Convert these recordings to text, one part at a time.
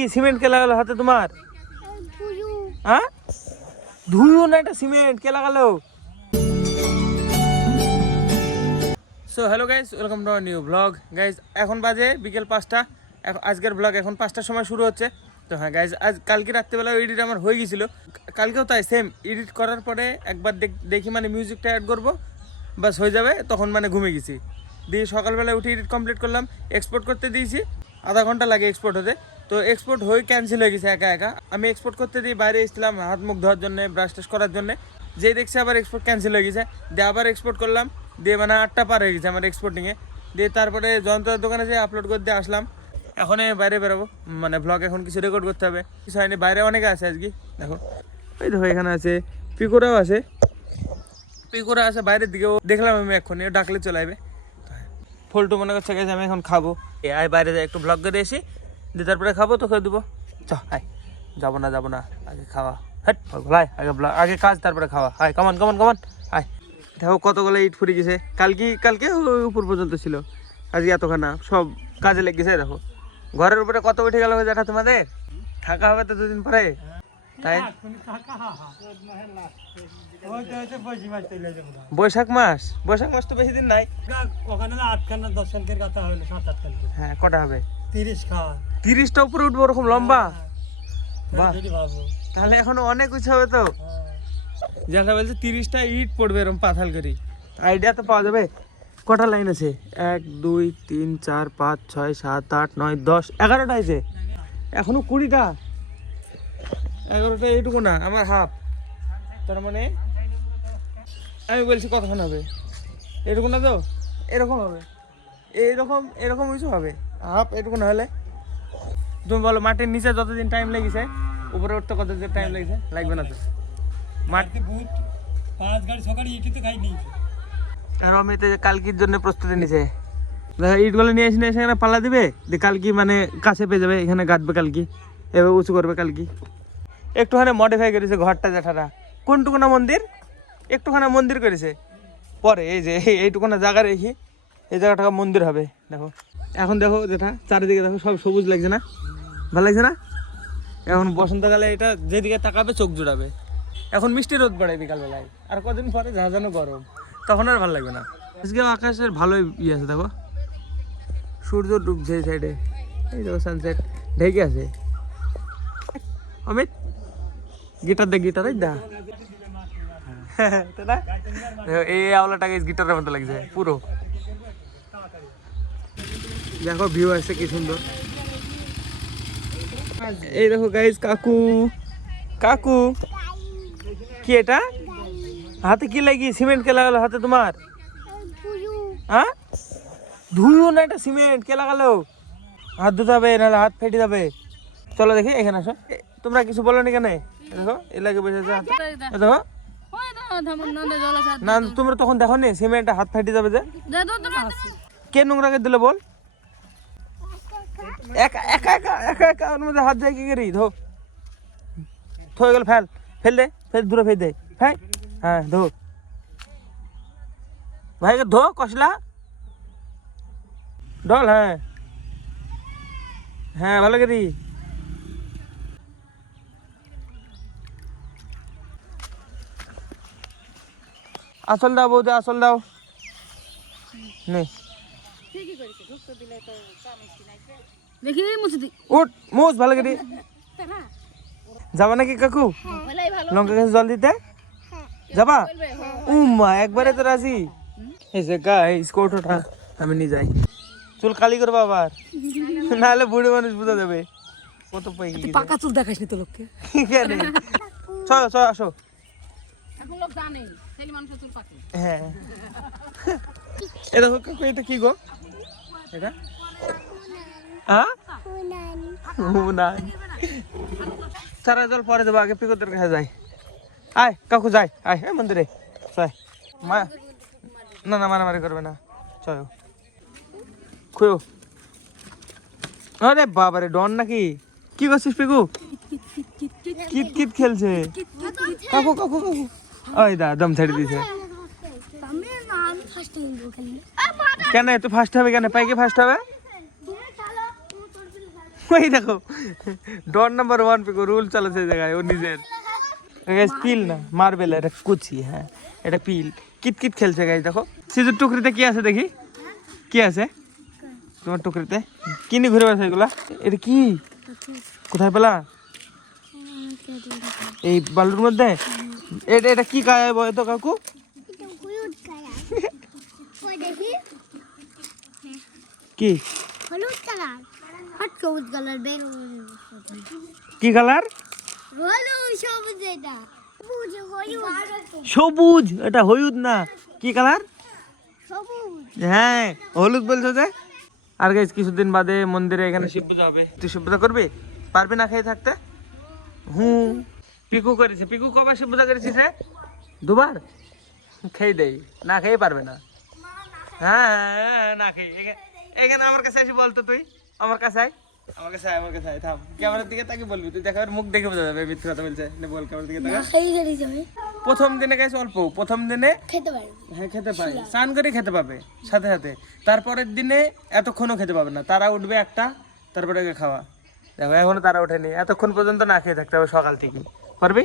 কি সিমেন্ট কে লাগালো হাতে তোমার? হ্যাঁ ধুয়ো না, এটা সিমেন্ট কে লাগালো? So hello guys, welcome to our new blog. Guys এখন বাজে বিকেল 5টা। আজকের ব্লগ এখন 5টার সময় শুরু হচ্ছে। তো হ্যাঁ গাইস, আজ কালকে রাত্রেবেলা এডিট আমার হয়ে গেছিলো, কালকেও তাই সেম এডিট করার পরে একবার দেখি মানে মিউজিকটা অ্যাড করবো, বাস হয়ে যাবে, তখন মানে ঘুমিয়ে গেছি। দিয়ে সকালবেলা উঠে এডিট কমপ্লিট করলাম, এক্সপোর্ট করতে দিয়েছি, আধা ঘন্টা লাগে এক্সপোর্ট হতে। তো এক্সপোর্ট হয়ে ক্যান্সেল হয়ে গেছে একা একা। আমি এক্সপোর্ট করতে দিয়ে বাইরে এসেছিলাম হাত মুখ ধোয়ার জন্য, ব্রাশ টাশ করার জন্য, যেই দেখছি আবার এক্সপোর্ট ক্যান্সেল হয়ে গেছে। দিয়ে আবার এক্সপোর্ট করলাম, দিয়ে মানে 8টা পার হয়ে গেছে আমার এক্সপোর্টিংয়ে। দিয়ে তারপরে যন্ত্রের দোকানে যেয়ে আপলোড করে দিয়ে আসলাম। এখন বাইরে বেরোবো, মানে ব্লগ এখন কিছু রেকর্ড করতে হবে, কিছু হয়নি। বাইরে অনেকে আছে আজকে, দেখো ওই দেখো এখানে আছে, পিকোরাও আছে, পিকোরা আছে বাইরের দিকেও দেখলাম আমি এক্ষুনি, ডাকলে চলে আসবে। ফলটু মনে করছে গেছে আমি এখন খাবো, আয় বাইরে যাই একটু ব্লগ করে এসি, দিয়ে তারপরে খাবো, তো খেয়ে দেবো। চ আয়, যাবো না আগে খাওয়া, হ্যাঁ ভাই আগে ব্লগ, আগে কাজ তারপরে খাওয়া। হাই কমান আয়। দেখো কতগুলো ইট ফুরে গেছে, কালকে উপর পর্যন্ত ছিল, আজকে এতখানা সব কাজে লেগেছে। দেখো ঘরের উপরে কত উঠে গেল দেখা তোমাদের, থাকা হবে তো দুদিন পরে, তাই বৈশাখ মাস তো বেশি দিন নাই। হ্যাঁ কটা হবে? 30টা উপরে উঠবো ওরকম লম্বা? বাহ, তাহলে এখনো অনেক কিছু হবে তো। যেটা বলছে 30টা ইট পড়বে এরকম পাথাল করি, আইডিয়া তো পাওয়া যাবে। কটা লাইন আছে? 1 2 3 4 5 6 7 8 9 10 11টা আছে, এখনো 20টা। 11টা এইটুকু না, আমার হাফ। তার মানে আমি বলছি কতক্ষণ হবে, এরকম না তো, এরকম হবে, এরকম কিছু হবে, হাফ এটুকু না হলে। তুমি বলো মাটির নিচে যতদিন টাইম লেগেছে, উপরে উঠতে কতদিন টাইম লেগেছে? লাগবে না তো। মাটি 5 গাড়ি সকালে ইটতে খাই নিয়েছে, আর অমিতে কালকির জন্য প্রস্তুতি নিছে। ইটগুলো নিয়ে এসে এখানে পাল্লা দিবে, দিয়ে কালকি মানে কাছে পেয়ে যাবে, এখানে গাঁথবে কালকি, এবার উঁচু করবে কালকি। একটুখানি মডিফাই করেছে ঘরটা জ্যাঠারা, কোনটুকুনা মন্দির, একটুখানি মন্দির করেছে পরে, এই যে এইটুকুনা জায়গা রেখে এই জায়গাটা মন্দির হবে। দেখো এখন দেখো জ্যাঠা চারিদিকে দেখো সব সবুজ লাগছে না, ভালো লাগছে না? এখন বসন্তকালে এটা যেদিকে তাকাবে চোখ জুড়াবে। এখন মিষ্টি রোদ পড়ে বিকালবেলায়, আর কদিন পরে ঝাঁঝানো গরম, তখন আর ভালো লাগবে না। আজকে আকাশের ভালোই ইয়ে আছে, দেখো সূর্য ডুবছে এই সাইডে, এই দেখো সানসেট ঢেকে আছে। অমিত গিটার এই দা এই আওলাটাকে গিটারের মতো লাগছে পুরো। দেখো ভিউ আছে কি সুন্দর। এই দেখো গাইস, কাকু কি এটা হাতে কি লাগি? সিমেন্ট কে লাগালো হাতে তোমার? হ্যাঁ ধুয়ো না, এটা সিমেন্ট কে লাগালো? হাত ধুতে হবে নাহলে হাত ফেটে যাবে। চলো দেখি এখানে আসো, তোমরা কিছু বলো নি কেন? দেখো এ লাগে বসেছে, দেখো না তোমরা তখন দেখো নি সিমেন্ট হাত ফেটে যাবে যে, কে নোংরাকে দিলে বল? একা ওর মধ্যে হাত যায় কি করি? ধো হয়ে গেল, ফেল দে, দূরে ফেল দে, হ্যাঁ ধো ভাই, ধো কসলা ডল, হ্যাঁ ভালো করি। আসল দাও বৌদি, আসল দাও নে, উঠ মুছ ভালো করি। যাবা নাকি কাকু লঙ্কা গাছে জল দিতে? যাবা? উম্মা একবারে তো রাজি। এসে গাইস কোট ওঠা, আমি নিয়ে যাই, চুল কালি করবো আবার, নাহলে বুড়ি মানুষ বুঝা যাবে কত পাকা চুল দেখাস নি তো লোককে। আসো হ্যাঁ। এ দেখো কাকু, এটা কি গো? এটা সারা জল পরে দেবো, আগে পিকোদের কাছে যাই। আয় কাকু যাই, আয় মন্দিরে চাই। মা না মারামারি করবে না, চলো খুঁয়ো। আরে বাবারে ডন নাকি? কি করছিস পিকু? কিত খেলছে কাকু। ওই দা দম ছেড়ে দিয়েছে। কেন তুই ফার্স্ট হবে কেন? পাইকে ফার্স্ট হবে? ওই দেখো ডন নাম্বার 1 পিকু রুল চালাচ্ছে জায়গায় ও নিজের গাইস পিল না মার্বেল এটা কুচি হ্যাঁ এটা পিল কিতকিত খেলছে গাইস দেখো সিজুর টুকরিতে কি আছে দেখি কি আছে তোমার টুকরিতে কি নিয়ে ঘুরে বেড়াচ্ছে এগুলা এটা কি কোথায় পেলা এই বালুর মধ্যে এটা এটা কি কায় বয় তো কাকু কি হলুদ কালার হট সবুজ কালার বের কি কালার হলুদ সবুজ এটা সবুজ হলুদ সবুজ এটা হলুদ না কি কালার সবুজ হ্যাঁ হলুদ বলছো যে আর গাইস কিছুদিন বাদে মন্দিরে এখানে শিব পূজা হবে তুই শিব পূজা করবি পারবি না খেয়ে থাকতে পিকু করেছে পিকু কবার শিব পূজা করেছিস রে দুবার খেয়ে দেই না খেয়ে পারবে না হ্যাঁ না খেয়ে এখানে আমার কাছে এসে বলতো তুই আমার কাছে আয় আমার কাছে আয় থাম ক্যামেরার দিকে তাকে বলবি তুই দেখার মুখ দেখে বোঝা যাবে মিথ্যে কথা বলছে বল ক্যামেরার দিকে তাকা প্রথম দিনে গাইস অল্প প্রথম দিনে খেতে পারবে হ্যাঁ খেতে পাবে স্নান করে খেতে পাবে সাথে সাথে তারপরের দিনে এতক্ষণও খেতে পাবে না তারা উঠবে একটা তারপরে খাওয়া দেখো এখনো তারা ওঠেনি এতক্ষণ পর্যন্ত না খেয়ে থাকতে হবে সকাল থেকে পারবি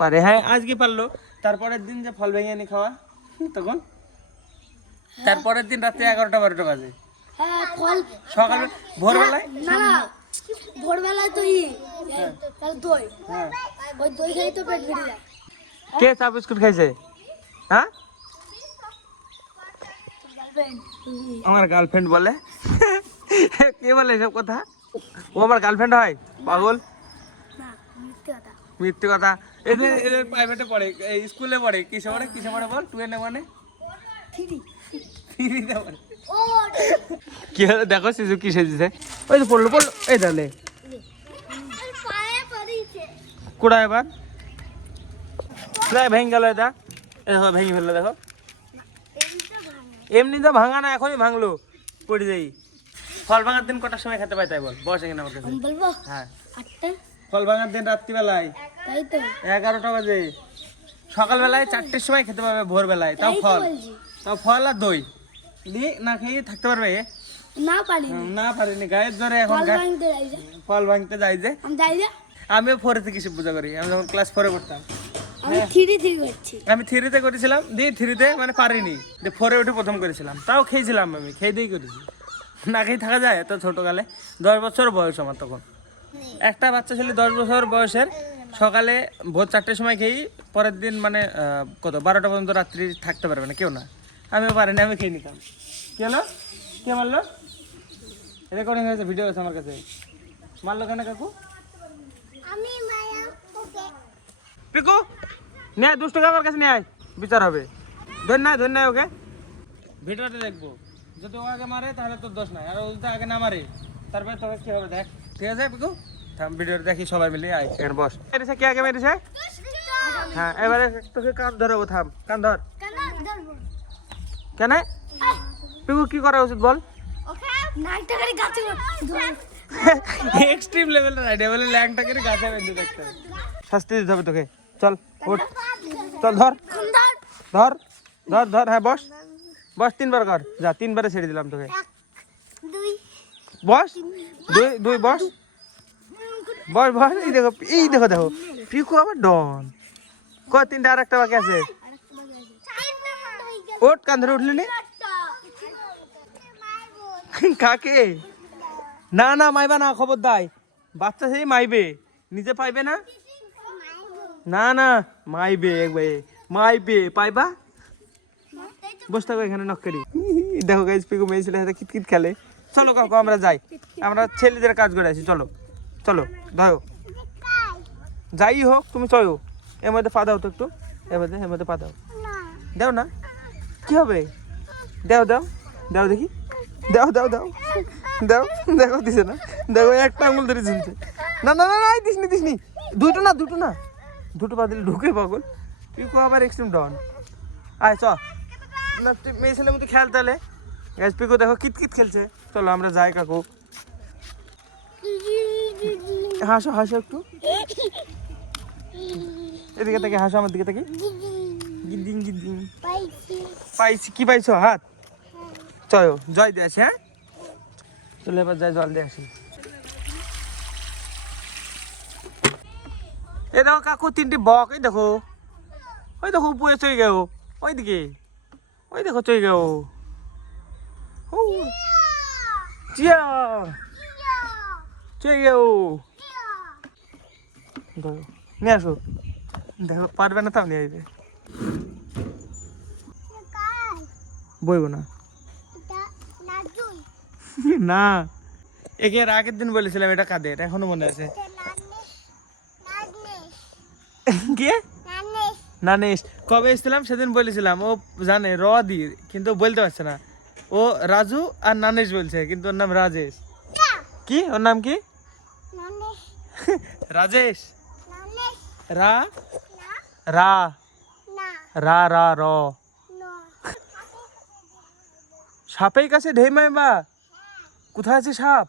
পারে হ্যাঁ আজকে পারলো তারপরের দিন যে ফল ভেঙে এনে খাওয়া তখন তারপরের দিন রাত্রে 11টা 12টা বাজে সকাল ভোরবেলায় ভোরবেলায় তো দই ওই দই খেয়ে তো পেট ভরে যায় কে চা বিস্কুট খাইছে হ্যাঁ আমার গার্লফ্রেন্ড বলে কে বলে এসব কথা ও আমার গার্লফ্রেন্ড হয় পাগল মিথ্যে কথা এদের এদের প্রাইভেটে পড়ে স্কুলে পড়ে কিসে পড়ে বল 2 মানে কি হলো দেখো শিশু কি সেজেছে ওই তো পড়লো এই তাহলে কোড়া এবার প্রায় ভেঙে গেল এটা দেখো ভেঙে ফেললো দেখো এমনি তো ভাঙা না এখনই ভাঙলো পড়ে যাই ফল ভাঙার দিন কটার সময় খেতে পাই তাই বল বস এখানে আমার কাছে হ্যাঁ ফল ভাঙার দিন রাত্রিবেলায় 11টা বাজে সকালবেলায় 4টের সময় খেতে পাবে ভোরবেলায় তাও ফল আর দই দিয়ে না খেয়ে থাকতে পারবে না পারিনি গায়ের জ্বরে এখন ফল ভাঙতে যাই যে আমিও 4 থেকে শিব পূজা করি আমি যখন ক্লাস 4 পড়তাম আমি 3-তে করেছিলাম দিয়ে 3-তে মানে পারিনি দিয়ে 4-এ উঠে প্রথম করেছিলাম তাও খেয়েছিলাম আমি খেয়ে দিয়েই করেছি না খেয়ে থাকা যায় এত ছোটকালে 10 বছর বয়স আমার তখন একটা বাচ্চা ছেলে 10 বছর বয়সের সকালে ভোর 4টের সময় খেয়েই পরের দিন মানে কত 12টা পর্যন্ত রাত্রি থাকতে পারবে না কেউ না আমিও পারিনি আমি খেয়ে নিতাম কি হলো কে মারলো রেকর্ডিং হয়েছে ভিডিও আছে আমার কাছে মারলো কেন কাকু পিকু নে দুষ্ট আমার কাছে নিয়ে আয় বিচার হবে ধন্যবাদ ওকে ভিডিওটা দেখবো যদি ও আগে মারে তাহলে তোর দোষ নাই আর ও যদি আগে না মারে তারপরে তোকে কি হবে দেখ ঠিক আছে পিকু থাম ভিডিওটা দেখি সবাই মিলে আয় এখানে বস মেরেছে কে আগে মেরেছে হ্যাঁ এবারে তোকে কান ধরো থাম কান ধর কেন পিকু কি করা উচিত বল এক্সট্রিম লেভেলের আইডিয়া বলে ল্যাংটা করে গাছে বেঁধে দেখতে হবে শাস্তি দিতে হবে তোকে চল ওঠ চল ধর হ্যাঁ বস 3বার কর যা 3বারে ছেড়ে দিলাম তোকে বস দুই বস এই দেখো পিকু আবার ডন ক 3টা আর একটা বাকি আছে ওঠ কান ধরে উঠলি নি কাকে না মাইবা না খবর দাই বাচ্চা সেই মাইবে নিজে পাইবে না মাইবে পাইবা বস থাকো এখানে নকরি দেখো গাইস পিকু মেয়ে ছেলে সাথে কিতকিত খেলে চলো কাকু আমরা যাই আমরা ছেলেদের কাজ করে আসি চলো ধরো যাই হোক তুমি চলো এর মধ্যে পা দাও তো একটু এর মধ্যে পা দাও না কি হবে দাও দেখি দাও দেখো দিছে না দেখো একটা আঙুল ধরে ঝুলছে না দিসনি দুটো না দুটো পা দিলে ঢুকে পাগল পিকু আবার এক্সট্রিম ডন আয় চ না তুই মেয়ে ছেলের মতো খেয়াল তাহলে গ্যাস পিকু দেখো কিতকিত খেলছে চলো আমরা যাই কাকু হাসো একটু এদিকে থেকে হাসো আমার দিকে থেকে গিদ্দিং পাইছি কি পাইছো হাত চলো জয় দিয়ে আসি হ্যাঁ চলো এবার যাই জল দিয়ে আসি এই দেখো কাকু 3টি বক, এই দেখো উপরে চলে গেল ওইদিকে, ওই দেখো চলে গেল। চিয়া চলে গেল, দেখো নিয়ে আসো, দেখো পারবে না তাও নিয়ে আসবে, বইব না না। একে এর আগের দিন বলেছিলাম এটা কাদের, এখনো মনে আছে। কে? নানেশ। কবে এসেছিলাম সেদিন বলেছিলাম, ও জানে র দিয়ে কিন্তু বলতে পারছে না। ও রাজু আর নানেশ বলছে কিন্তু ওর নাম রাজেশ। কি ওর নাম কি? রাজেশ। রা রা রা রা র। সাপের কাছে ঢেই মাইবা? কোথায় আছে সাপ?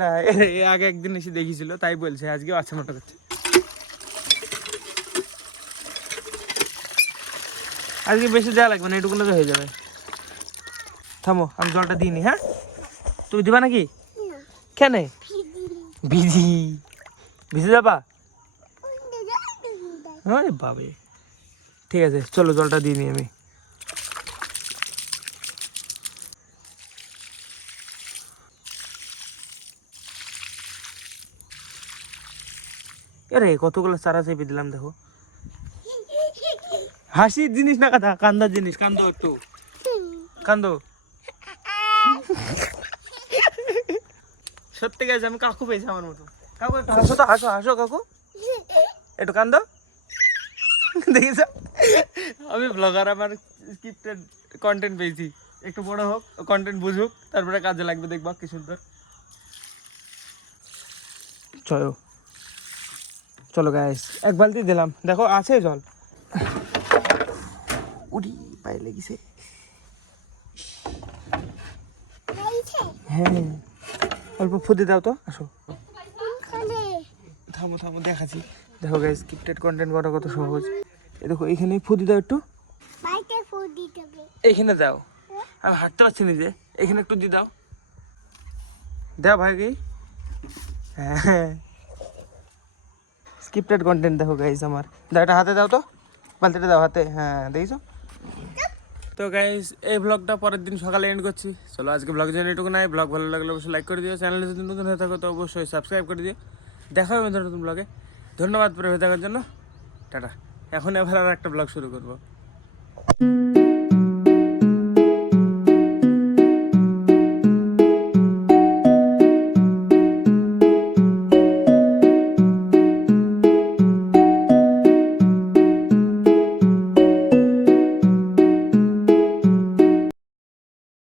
না এর আগে একদিন এসে দেখিছিল তাই বলছে, আজকে আছে মোটা করছে। আজকে বেশি দেওয়া লাগবে না, এটুকুনো তো হয়ে যাবে। থামো আমি জলটা দিইনি। হ্যাঁ তুমি দিবা নাকি? কেন ভিজি ভিজে যাবা? আরে বাবে, ঠিক আছে চলো জলটা দিইনি আমি। আরে কতগুলো চারা চেপে দিলাম দেখো। হাসির জিনিস না, কথা কান্দার জিনিস। কান্দো একটু, কান্দো। সত্যি গেছে আমি কাকু পেয়েছি আমার মতো। কাকু একটু হাসো তো, হাসো হাসো কাকু, একটু কান্দো। দেখিস আমি ব্লগার, আমার স্ক্রিপ্টেড কন্টেন্ট পেয়েছি। একটু বড় হোক, কন্টেন্ট বুঝুক, তারপরে কাজে লাগবে, দেখবা কি সুন্দর। চলো চলো গাইস, এক বালতি দিলাম, দেখো আছে জল। উড়ি পায়ে লেগেছে। হ্যাঁ অল্প ফুদে দাও তো, আসো। থামো থামো দেখাচ্ছি। দেখো গাইস স্ক্রিপ্টেড কন্টেন্ট করা কত সহজ। এই দেখো এইখানেই ফুদি দাও একটু, এইখানে দাও। আমি হাঁটতে পারছি না যে, এখানে একটু দিয়ে দাও, দাও ভাই কি। হ্যাঁ স্ক্রিপ্টেড কন্টেন্ট দেখো গাইস আমার। দাও এটা হাতে দাও তো, বালতিটা দাও হাতে। হ্যাঁ দেখছো তো গাইস, এই ব্লগটা পরের দিন সকালে এন্ড করছি। চলো আজকে ব্লগ জন্য এটুকু নাই। ব্লগ ভালো লাগলে অবশ্যই লাইক করে দিও, চ্যানেলে যদি নতুন হয়ে থাকো তো অবশ্যই সাবস্ক্রাইব করে দিও। দেখা হবে নতুন ব্লগে। ধন্যবাদ পুরো হয়ে থাকার জন্য, টাটা। এখন এবার আর একটা ব্লগ শুরু করবো।